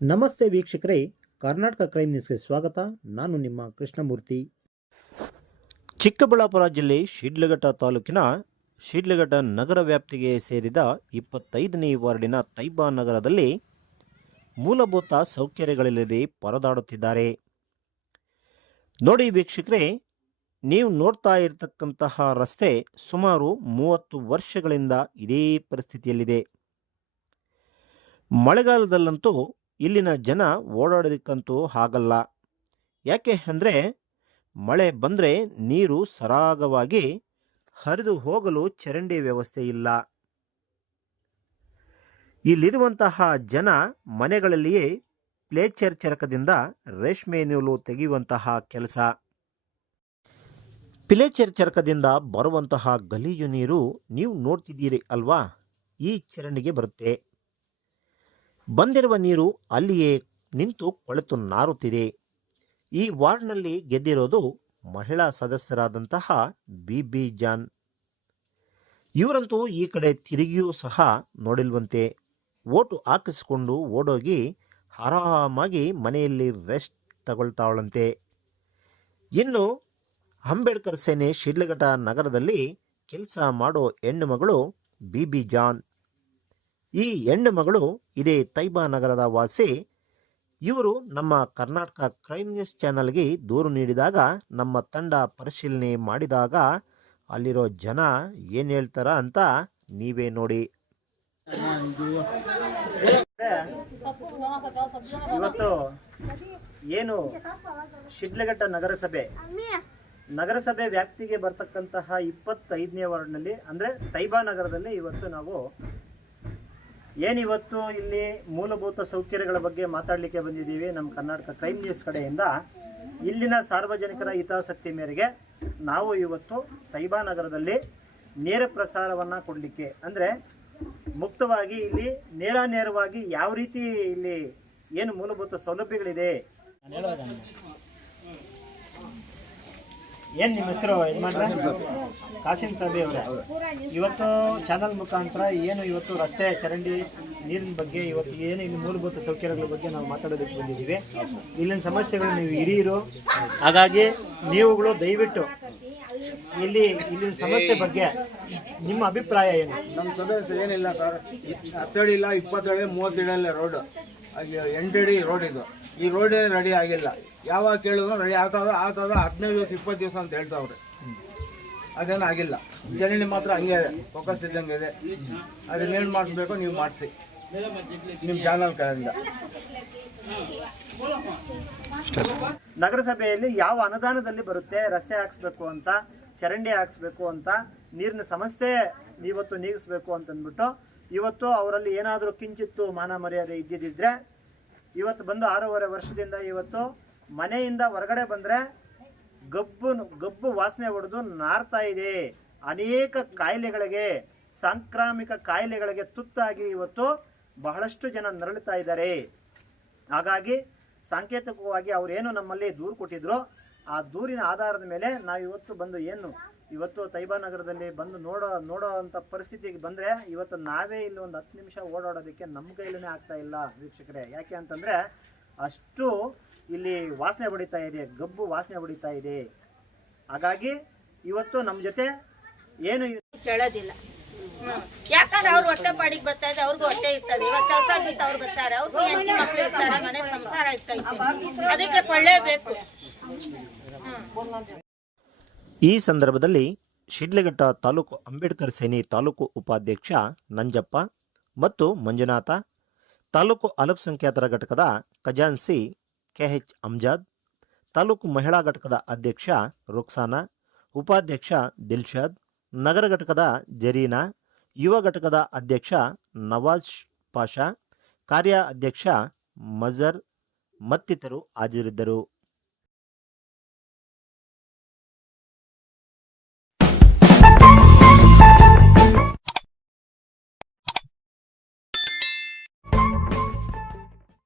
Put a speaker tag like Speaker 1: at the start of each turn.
Speaker 1: ನಮಸ್ತೆ ವೀಕ್ಷಕರೇ, ಕರ್ನಾಟಕ ಕ್ರೈಮ್ ನ್ಯೂಸ್ಗೆ ಸ್ವಾಗತ. ನಾನು ನಿಮ್ಮ ಕೃಷ್ಣಮೂರ್ತಿ. ಚಿಕ್ಕಬಳ್ಳಾಪುರ ಜಿಲ್ಲೆ ಶಿಡ್ಲಘಟ್ಟ ತಾಲೂಕಿನ ಶಿಡ್ಲಘಟ್ಟ ನಗರ ವ್ಯಾಪ್ತಿಗೆ ಸೇರಿದ ಇಪ್ಪತ್ತೈದನೇ ವಾರ್ಡಿನ ತೈಬಾ ನಗರದಲ್ಲಿ ಮೂಲಭೂತ ಸೌಕರ್ಯಗಳಿಲ್ಲದೆ ಪರದಾಡುತ್ತಿದ್ದಾರೆ. ನೋಡಿ ವೀಕ್ಷಕರೇ, ನೀವು ನೋಡ್ತಾ ಇರತಕ್ಕಂತಹ ರಸ್ತೆ ಸುಮಾರು ಮೂವತ್ತು ವರ್ಷಗಳಿಂದ ಇದೇ ಪರಿಸ್ಥಿತಿಯಲ್ಲಿದೆ. ಮಳೆಗಾಲದಲ್ಲಂತೂ ಇಲ್ಲಿನ ಜನ ಓಡಾಡೋದಕ್ಕಂತೂ ಆಗಲ್ಲ ಯಾಕೆ ಅಂದರೆ ಮಳೆ ಬಂದರೆ ನೀರು ಸರಾಗವಾಗಿ ಹರಿದು ಹೋಗಲು ಚರಂಡಿ ವ್ಯವಸ್ಥೆ ಇಲ್ಲ. ಇಲ್ಲಿರುವಂತಹ ಜನ ಮನೆಗಳಲ್ಲಿಯೇ ಪ್ಲೇಚರ್ ಚರಕದಿಂದ ರೇಷ್ಮೆ ನೂಲು ತೆಗೆಯುವಂತಹ ಕೆಲಸ. ಪ್ಲೇಚರ್ ಚರಕದಿಂದ ಬರುವಂತಹ ಗಲೀಜು ನೀರು ನೀವು ನೋಡ್ತಿದ್ದೀರಿ ಅಲ್ವಾ? ಈ ಚರಂಡಿಗೆ ಬರುತ್ತೆ. ಬಂದಿರುವ ನೀರು ಅಲ್ಲಿಯೇ ನಿಂತು ಕೊಳೆತು ನಾರುತ್ತಿದೆ. ಈ ವಾರ್ಡ್ನಲ್ಲಿ ಗೆದ್ದಿರೋದು ಮಹಿಳಾ ಸದಸ್ಯರಾದಂತಹ ಬಿ ಬಿ ಜಾನ್. ಇವರಂತೂ ಈ ಕಡೆ ತಿರುಗಿಯೂ ಸಹ ನೋಡಿಲ್ವಂತೆ. ಓಟು ಹಾಕಿಸಿಕೊಂಡು ಓಡೋಗಿ ಆರಾಮಾಗಿ ಮನೆಯಲ್ಲಿ ರೆಸ್ಟ್ ತಗೊಳ್ತಾವಳಂತೆ. ಇನ್ನು ಅಂಬೇಡ್ಕರ್ ಸೇನೆ ಶಿಡ್ಲಘಟ್ಟ ನಗರದಲ್ಲಿ ಕೆಲಸ ಮಾಡೋ ಹೆಣ್ಣು ಮಗಳು ಬಿ ಬಿ ಜಾನ್. ಈ ಹೆಣ್ಣು ಮಗಳು ಇದೇ ತೈಬಾ ನಗರದ ವಾಸಿ. ಇವರು ನಮ್ಮ ಕರ್ನಾಟಕ ಕ್ರೈಮ್ ನ್ಯೂಸ್ ಚಾನಲ್ಗೆ ದೂರು ನೀಡಿದಾಗ, ನಮ್ಮ ತಂಡ ಪರಿಶೀಲನೆ ಮಾಡಿದಾಗ ಅಲ್ಲಿರೋ ಜನ ಏನು ಹೇಳ್ತಾರ ಅಂತ ನೀವೇ ನೋಡಿ. ಇವತ್ತು ಏನು ಶಿಡ್ಲಘಟ್ಟ ನಗರಸಭೆ? ನಗರಸಭೆ ವ್ಯಾಪ್ತಿಗೆ ಬರ್ತಕ್ಕಂತಹ ಇಪ್ಪತ್ತೈದನೇ ವಾರ್ಡ್ನಲ್ಲಿ, ಅಂದರೆ ತೈಬಾ ನಗರದಲ್ಲಿ ಇವತ್ತು ನಾವು ಏನಿವತ್ತು ಇಲ್ಲಿ ಮೂಲಭೂತ ಸೌಕರ್ಯಗಳ ಬಗ್ಗೆ ಮಾತಾಡಲಿಕ್ಕೆ ಬಂದಿದ್ದೀವಿ ನಮ್ಮ ಕರ್ನಾಟಕ ಕ್ರೈಮ್ ನ್ಯೂಸ್ ಕಡೆಯಿಂದ. ಇಲ್ಲಿನ ಸಾರ್ವಜನಿಕರ ಹಿತಾಸಕ್ತಿ ಮೇರೆಗೆ ನಾವು ಇವತ್ತು ತೈಬಾ ನಗರದಲ್ಲಿ ನೇರ ಪ್ರಸಾರವನ್ನು ಕೊಡಲಿಕ್ಕೆ, ಅಂದರೆ ಮುಕ್ತವಾಗಿ ಇಲ್ಲಿ ನೇರ ನೇರವಾಗಿ ಯಾವ ರೀತಿ ಇಲ್ಲಿ ಏನು ಮೂಲಭೂತ ಸೌಲಭ್ಯಗಳಿದೆ? ಏನು ನಿಮ್ಮ ಹೆಸರು? ಯಜಮಾನ್ರೆ ಕಾಸಿಂ ಸಾಬಿ ಅವರೇ. ಇವತ್ತು ಚಾನಲ್ ಮುಖಾಂತರ ಏನು ಇವತ್ತು ರಸ್ತೆ ಚರಂಡಿ ನೀರಿನ ಬಗ್ಗೆ ಇವತ್ತು ಏನು ಇಲ್ಲಿ ಮೂಲಭೂತ ಸೌಕರ್ಯಗಳ ಬಗ್ಗೆ ನಾವು ಮಾತಾಡೋದಕ್ಕೆ ಬಂದಿದ್ದೀವಿ. ಇಲ್ಲಿನ ಸಮಸ್ಯೆಗಳು ನೀವು ಹಿರಿಯರು. ಹಾಗಾಗಿ ನೀವುಗಳು ದಯವಿಟ್ಟು ಇಲ್ಲಿ ಇಲ್ಲಿನ ಸಮಸ್ಯೆ ಬಗ್ಗೆ ನಿಮ್ಮ ಅಭಿಪ್ರಾಯ ಏನು?
Speaker 2: ನಮ್ಮ ಸದಸ್ಯ ಏನಿಲ್ಲ ಸರ್. ಹತ್ತಡಿ ಇಲ್ಲ ಇಪ್ಪತ್ತಡಿ ಮೂವತ್ತಡಿ ರೋಡ್ ಎಂಟಡಿ ರೋಡ್ ಇದು. ಈ ರೋಡ್ ರೆಡಿ ಆಗಿಲ್ಲ. ಯಾವಾಗ ಕೇಳಿದ್ರು ರೆಡಿ ಆಗ್ತದ ಆಗ್ತದ ಹದಿನೈದು ದಿವಸ, ಇಪ್ಪತ್ತು ದಿವಸ ಅಂತ ಹೇಳ್ತಾವ್ರೆ. ಅದೇನು ಆಗಿಲ್ಲ. ಚರಂಡಿ ಮಾತ್ರ ಹಂಗೆ ಇದೆ. ಫೋಕಸ್ ಇದ್ದಂಗೆ ಇದೆ. ಅದನ್ನೇನು ಮಾಡಿಸ್ಬೇಕು ನೀವು ಮಾಡಿಸಿ. ನಿಮ್ಮ ಚಾನಲ್ ಕಡೆಯಿಂದ.
Speaker 1: ನಗರಸಭೆಯಲ್ಲಿ ಯಾವ ಅನುದಾನದಲ್ಲಿ ಬರುತ್ತೆ, ರಸ್ತೆ ಹಾಕ್ಸ್ಬೇಕು ಅಂತ, ಚರಂಡಿ ಹಾಕ್ಸ್ಬೇಕು ಅಂತ, ನೀರಿನ ಸಮಸ್ಯೆ ಇವತ್ತು ನೀಗಿಸ್ಬೇಕು ಅಂತಂದ್ಬಿಟ್ಟು, ಇವತ್ತು ಅವರಲ್ಲಿ ಏನಾದರೂ ಕಿಂಚಿತ್ತು ಮಾನ ಮರ್ಯಾದೆ ಇದ್ದಿದ್ದಿದ್ರೆ ಇವತ್ತು ಬಂದು ಆರೂವರೆ ವರ್ಷದಿಂದ ಇವತ್ತು ಮನೆಯಿಂದ ಹೊರಗಡೆ ಬಂದರೆ ಗಬ್ಬು ಗಬ್ಬು ವಾಸನೆ ಹೊಡೆದು ನಾರ್ತಾ ಇದೆ. ಅನೇಕ ಕಾಯಿಲೆಗಳಿಗೆ, ಸಾಂಕ್ರಾಮಿಕ ಕಾಯಿಲೆಗಳಿಗೆ ತುತ್ತಾಗಿ ಇವತ್ತು ಬಹಳಷ್ಟು ಜನ ನರಳುತ್ತಾ ಇದ್ದಾರೆ. ಹಾಗಾಗಿ ಸಾಂಕೇತಿಕವಾಗಿ ಅವರೇನು ನಮ್ಮಲ್ಲಿ ದೂರು ಕೊಟ್ಟಿದ್ರು, ಆ ದೂರಿನ ಆಧಾರದ ಮೇಲೆ ನಾವು ಇವತ್ತು ಬಂದು ಏನು ಇವತ್ತು ತೈಬಾ ನಗರದಲ್ಲಿ ಬಂದು ನೋಡೋ ನೋಡೋ ಪರಿಸ್ಥಿತಿಗೆ ಬಂದರೆ ಇವತ್ತು ನಾವೇ ಇಲ್ಲಿ ಒಂದು ಹತ್ತು ನಿಮಿಷ ಓಡಾಡೋದಕ್ಕೆ ನಮ್ಮ ಕೈಲೇ ಆಗ್ತಾ ಇಲ್ಲ ವೀಕ್ಷಕರೇ. ಯಾಕೆ ಅಂತಂದರೆ ಅಷ್ಟು ಇಲ್ಲಿ ವಾಸನೆ ಹೊಡಿತಾ ಇದೆ, ಗಬ್ಬು ವಾಸನೆ ಹೊಡಿತಾ ಇದೆ. ಹಾಗಾಗಿ ಇವತ್ತು ನಮ್ಮ ಜೊತೆ ಏನು
Speaker 3: ಕೇಳೋದಿಲ್ಲ. ಯಾಕಂದ್ರೆ ಅವ್ರು ಹೊಟ್ಟೆ ಪಾಡಿಗೆ ಬರ್ತಾ ಇದೆ, ಅವ್ರಿಗೂ ಹೊಟ್ಟೆ ಇರ್ತದೆ. ಇವತ್ತು ಕೆಲಸ ಬಿಟ್ಟು ಅವ್ರು ಬರ್ತಾರೆ, ಅವ್ರಿಗೂ ಮಕ್ಳು ಇರ್ತಾರೆ, ಮನೆ ಸಂಸಾರ ಇರ್ತೈತೆ ಅದಕ್ಕೆ ಕೊಳ್ಳೇಬೇಕು.
Speaker 1: ಈ ಸಂದರ್ಭದಲ್ಲಿ ಶಿಡ್ಲಘಟ್ಟ ತಾಲೂಕು ಅಂಬೇಡ್ಕರ್ ಸೇನೆ ತಾಲೂಕು ಉಪಾಧ್ಯಕ್ಷ ನಂಜಪ್ಪ ಮತ್ತು ಮಂಜುನಾಥ, ತಾಲೂಕು ಅಲ್ಪಸಂಖ್ಯಾತರ ಘಟಕದ ಖಜಾನ್ಸಿ ಕೆಎಚ್ ಅಮ್ಜಾದ್, ತಾಲೂಕು ಮಹಿಳಾ ಘಟಕದ ಅಧ್ಯಕ್ಷ ರುಕ್ಸಾನಾ, ಉಪಾಧ್ಯಕ್ಷ ದಿಲ್ಶಾದ್ ನಗರ ಘಟಕದ ಜರೀನಾ, ಯುವ ಘಟಕದ ಅಧ್ಯಕ್ಷ ನವಾಜ್ ಪಾಷಾ, ಕಾರ್ಯ ಅಧ್ಯಕ್ಷ ಮಜರ್ ಮತ್ತಿತರರು ಹಾಜರಿದ್ದರು.